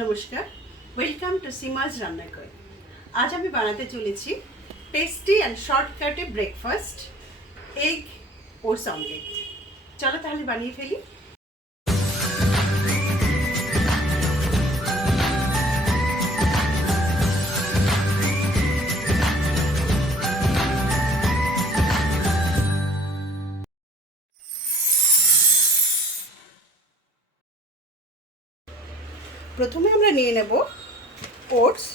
নমস্কার, welcome to Seema's রান্নাঘর। আজ আমি বানাতে চলেছি টেস্টি অ্যান্ড শর্টকাটে ব্রেকফাস্ট এগ ওটস অমলেট। চলো তাহলে বানিয়ে ফেলি। প্রথমে আমরা নিয়ে নেব ওটস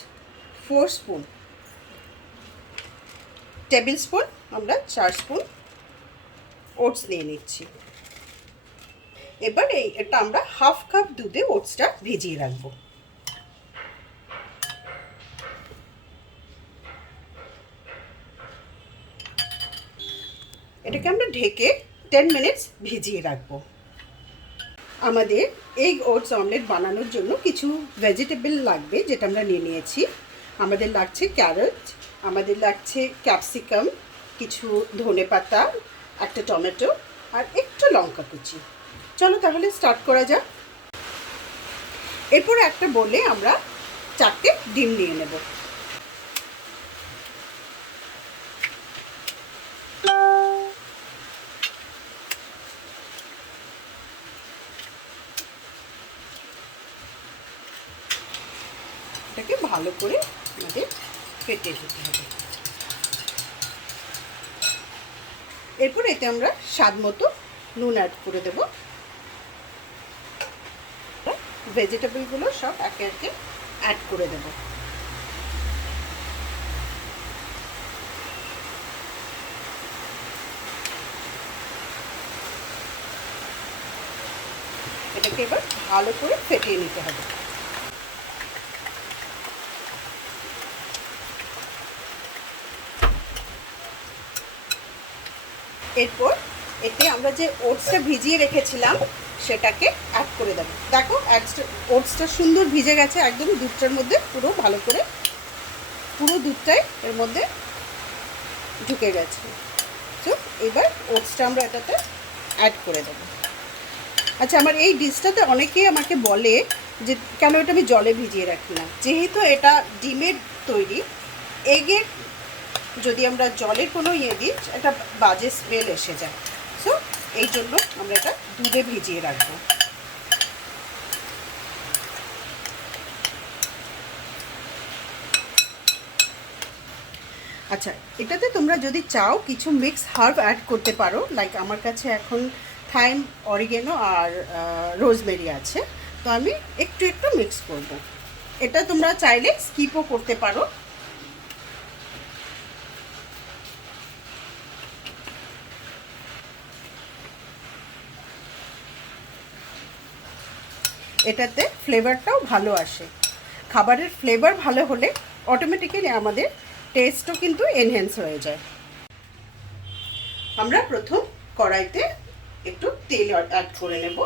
4 স্পুন, টেবিল স্পুন আমরা 4 স্পুন ওটস নিয়ে নিচ্ছি। এবার এটা আমরা হাফ কাপ দুধে ওটসটা ভিজিয়ে রাখবো। এটাকে আমরা ঢেকে 10 মিনিটস ভিজিয়ে রাখবো। আমাদের এগ ওটস অমলেট বানানোর জন্য কিছু ভেজিটেবল লাগবে, যেটা আমরা নিয়ে নিয়েছি। আমাদের লাগছে ক্যারট, আমাদের লাগছে ক্যাপসিকাম, কিছু ধনেপাতা, একটা টমেটো আর একটু লঙ্কা কুচি। চলো তাহলে স্টার্ট করা যাক। এরপর একটা বলে আমরা 4টে ডিম নিয়ে নেব। এটাকে ভালো করে আমাদের ফেটে দিতে হবে। এরপর এতে আমরা স্বাদ মতো নুন অ্যাড করে দেব। ভেজিটেবলগুলো সব একে একে অ্যাড করে দেব। এটাকে এবার ভালো করে ফেটিয়ে নিতে হবে। এরপর এতে আমরা যে ওটসটা ভিজিয়ে রেখেছিলাম সেটাকে অ্যাড করে দেবো। দেখো ওটসটা সুন্দর ভিজে গেছে, একদম দুধটার মধ্যে পুরো ভালো করে, পুরো দুধটাই এর মধ্যে ঢুকে গেছে। তো এবার ওটসটা আমরা এটাতে অ্যাড করে দেবো। আচ্ছা, আমার এই ডিশটাতে অনেকেই আমাকে বলে যে কেন এটা আমি জলে ভিজিয়ে রাখি না। যেহেতু এটা ডিমের তৈরি, এগের যদি আমরা জলের কোনো দিই একটা বাজে স্মেল এসে যায়। সো এই জন্য আমরা এটা দুধে ভিজিয়ে রাখবো। আচ্ছা, এটাতে তোমরা যদি চাও কিছু মিক্স হার্ব অ্যাড করতে পারো। লাইক আমার কাছে এখন থাইম, অরিগেনো আর রোজমেরি আছে, তো আমি একটু একটু মিক্স করব। এটা তোমরা চাইলে স্কিপও করতে পারো। এটাতে ফ্লেভারটাও ভালো আসে। খাবারের ফ্লেভার ভালো হলে অটোমেটিক্যালি আমাদের টেস্টও কিন্তু এনহ্যান্স হয়ে যায়। আমরা প্রথম কড়াইতে একটু তেল অ্যাড করে নেব।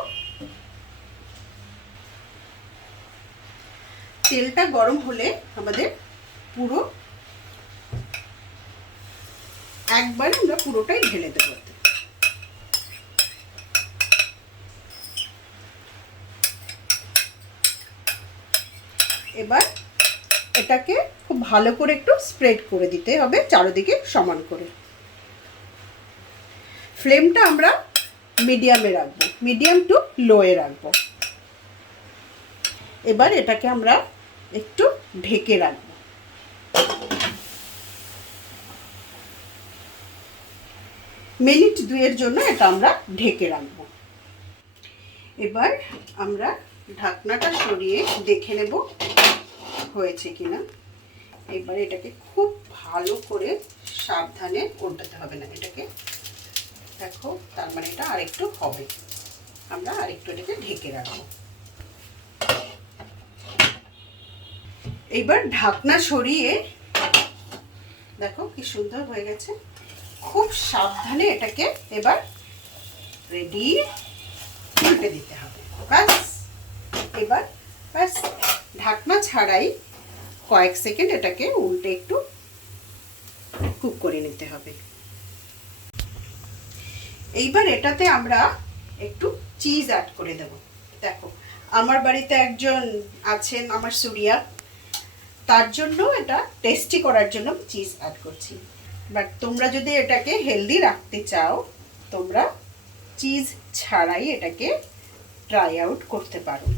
তেলটা গরম হলে আমাদের পুরো একবারে আমরা পুরোটাই ঢেলে দেব। এবার এটাকে খুব ভালো করে একটু স্প্রেড করে দিতে হবে চারদিকে সমান করে। ফ্লেমটা আমরা মিডিয়ামে রাখবো, মিডিয়াম টু লোয়ে রাখবো। এবার এটাকে আমরা একটু ঢেকে রাখবো। মিনিট 2-এর জন্য এটা আমরা ঢেকে রাখবো। এবার আমরা ঢাকনাটা সরিয়ে দেখে নেব হয়েছে কিনা। এবার এটাকে খুব ভালো করে সাবধানে উল্টাতে হবে না। এটাকে দেখো, তার মানে এটা আরেকটু হবে। আমরা আরেকটু এটাকে ঢেকে রাখবো। এইবার ঢাকনা সরিয়ে দেখো কি সুন্দর হয়ে গেছে। খুব সাবধানে এটাকে এবার রেডি উল্টে দিতে হবে। ব্যাস, এবার ব্যাস ঢাকনা ছাড়াই কয়েক সেকেন্ড এটাকে উল্টে একটু কুক করে নিতে হবে। এইবার এটাতে আমরা একটু চিজ অ্যাড করে দেব। দেখো, আমার বাড়িতে একজন আছেন, আমার সুরিয়া, তার জন্য এটা টেস্টি করার জন্য চিজ অ্যাড করছি। বাট তোমরা যদি এটাকে হেলদি রাখতে চাও, তোমরা চিজ ছাড়াই এটাকে ট্রাই আউট করতে পারো।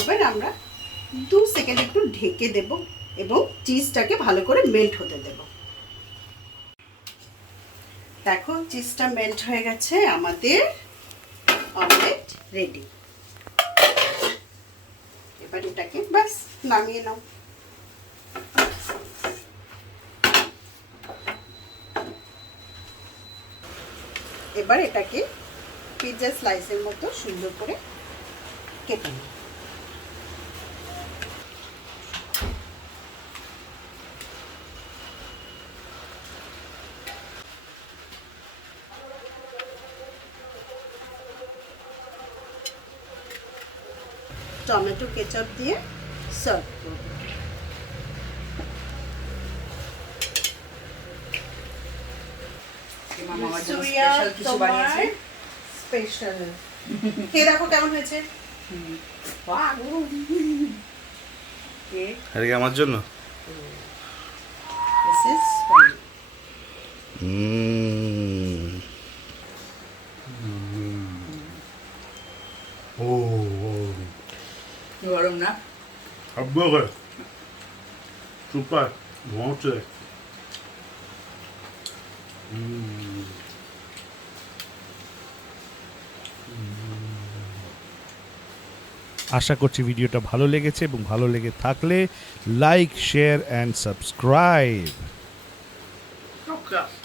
এবার আমরা 2 সেকেন্ড একটু ঢেকে দেব এবং চিজটাকে ভালো করে মেল্ট হতে দেব। দেখো চিজটা মেল্ট হয়ে গেছে, আমাদের অমলেট রেডি। এবার এটাকে বাস নামিয়ে নাও। এবার এটাকে পিৎজা স্লাইসের মতো সুন্দর করে কেটে নাও। টমেটো কেচাপ দিয়ে সার্ভ করব। স্পেশাল খেয়ে দেখো কেমন হয়েছে। আমার জন্য গরম না? সুপার মজা। আশা করছি ভিডিওটা ভালো লেগেছে, এবং ভালো লেগে থাকলে like, share and subscribe. Okay.